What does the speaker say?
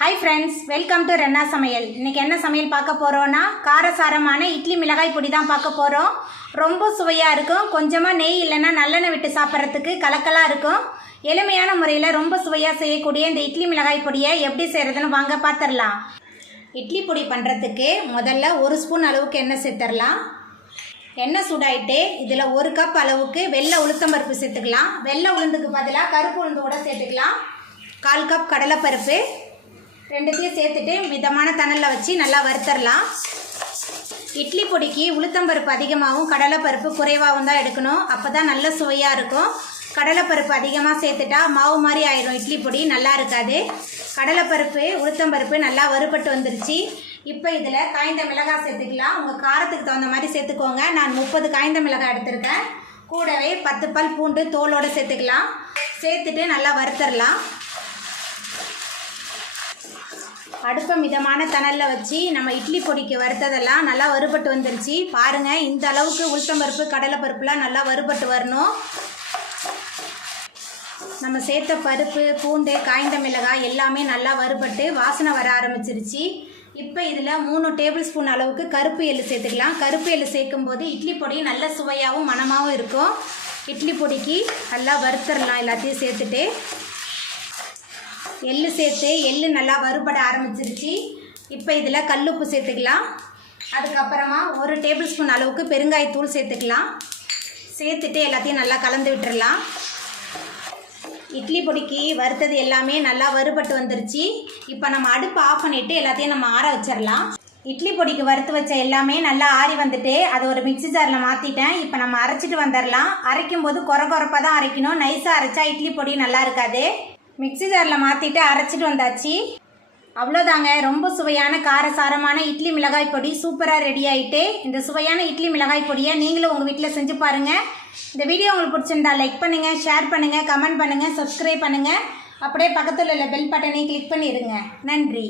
hi friends welcome to रेन्ना समयल इनके என்ன சமையல் பார்க்க போறோம்னா காரசாரமான இட்லி மிளகாய் பொடி தான் பார்க்க போறோம் ரொம்ப சுவையா இருக்கும் கொஞ்சமா நெய் இல்லனா நல்லெண்ணெய் விட்டு சாப்பிறதுக்கு கலக்கலா இருக்கும் எளிமையான முறையில் ரொம்ப சுவையா செய்யக்கூடிய இந்த இட்லி மிளகாய் பொடியை எப்படி செய்யறதுன்னு வாங்க பாத்துறலாம் இட்லி பொடி பண்றதுக்கு முதல்ல 1 ஸ்பூன் அளவுக்கு எண்ணெய் சேர்த்தறலாம் எண்ணெய் சூடாயிட்டே இதில் 1 கப் அளவுக்கு வெள்ளை உளுத்தம் பருப்பு சேர்த்துக்கலாம் வெள்ளை உளுந்துக்கு பதிலாக கருப்பு உளுந்து கூட சேர்த்துக்கலாம் 1/4 கப் கடலைப்பருப்பு ரெண்டுத்தையும் சேர்த்துட்டு மிதமான தணலில் வச்சு நல்லா வறுத்தரலாம் இட்லி பொடிக்கு உளுத்தம்பருப்பு அதிகமாகவும் கடலைப்பருப்பு குறைவாகவும் தான் எடுக்கணும் அப்போ தான் நல்ல சுவையாக இருக்கும் கடலைப்பருப்பு அதிகமாக சேர்த்துட்டா மாவு மாதிரி ஆயிடும் இட்லி பொடி நல்லா இருக்காது கடலைப்பருப்பு உளுத்தம்பருப்பு நல்லா வறுபட்டு வந்துருச்சு இப்போ இதில் காய்ந்த மிளகாய் சேர்த்துக்கலாம் உங்கள் காரத்துக்கு தகுந்த மாதிரி சேர்த்துக்கோங்க நான் 30 காய்ந்த மிளகாய் எடுத்திருக்கேன் கூடவே 10 பல் பூண்டு தோலோடு சேர்த்துக்கலாம் சேர்த்துட்டு நல்லா வறுத்தரலாம் அடுப்பை மிதமான தணலில் வச்சு நம்ம இட்லி பொடிக்கு வறுத்ததெல்லாம் நல்லா வறுபட்டு வந்துருச்சு பாருங்கள் இந்த அளவுக்கு உளுத்தம்பருப்பு கடலைப்பருப்புலாம் நல்லா வறுபட்டு வரணும் நம்ம சேர்த்த பருப்பு பூண்டு காய்ந்த மிளகாய் எல்லாமே நல்லா வறுபட்டு வாசனை வர ஆரம்பிச்சிருச்சு இப்போ இதில் 3 டேபிள் ஸ்பூன் அளவுக்கு கருப்பு எள்ளு சேர்த்துக்கலாம் கருப்பு எள்ளு சேர்க்கும்போது இட்லி பொடி நல்ல சுவையாகவும் மணமாகவும் இருக்கும் இட்லி பொடிக்கு நல்லா வறுத்தரலாம் எல்லாத்தையும் சேர்த்துட்டு எள்ளு சேர்த்து எள்ளு நல்லா வறுபட ஆரம்பிச்சிருச்சு இப்போ இதில் கல்லுப்பு சேர்த்துக்கலாம் அதுக்கப்புறமா 1 டேபிள் ஸ்பூன் அளவுக்கு பெருங்காயத்தூள் சேர்த்துக்கலாம் சேர்த்துட்டு எல்லாத்தையும் நல்லா கலந்து விட்டுறலாம் இட்லி பொடிக்கு வறுத்தது எல்லாமே நல்லா வறுபட்டு வந்துருச்சு இப்போ நம்ம அடுப்பு ஆஃப் பண்ணிவிட்டு எல்லாத்தையும் நம்ம ஆற வச்சிடலாம் இட்லி பொடிக்கு வறுத்து வச்ச எல்லாமே நல்லா ஆறி வந்துட்டு அதை ஒரு மிக்ஸி ஜாரில் மாற்றிட்டேன் இப்போ நம்ம அரைச்சிட்டு வந்துடலாம் அரைக்கும் போது குறப்பாக தான் அரைக்கணும் நைஸாக அரைச்சா இட்லி பொடி நல்லா இருக்காது மிக்ஸி ஜாரில் மாற்றிட்டு அரைச்சிட்டு வந்தாச்சு அவ்வளோதாங்க ரொம்ப சுவையான காரசாரமான இட்லி மிளகாய் பொடி சூப்பராக ரெடி ஆகிட்டு இந்த சுவையான இட்லி மிளகாய் பொடியை நீங்களும் உங்கள் வீட்டில் செஞ்சு பாருங்கள் இந்த வீடியோ உங்களுக்கு பிடிச்சிருந்தா லைக் பண்ணுங்கள் ஷேர் பண்ணுங்கள் கமெண்ட் பண்ணுங்கள் சப்ஸ்கிரைப் பண்ணுங்கள் அப்படியே பக்கத்தில் உள்ள பெல் பட்டனை கிளிக் பண்ணிடுங்க நன்றி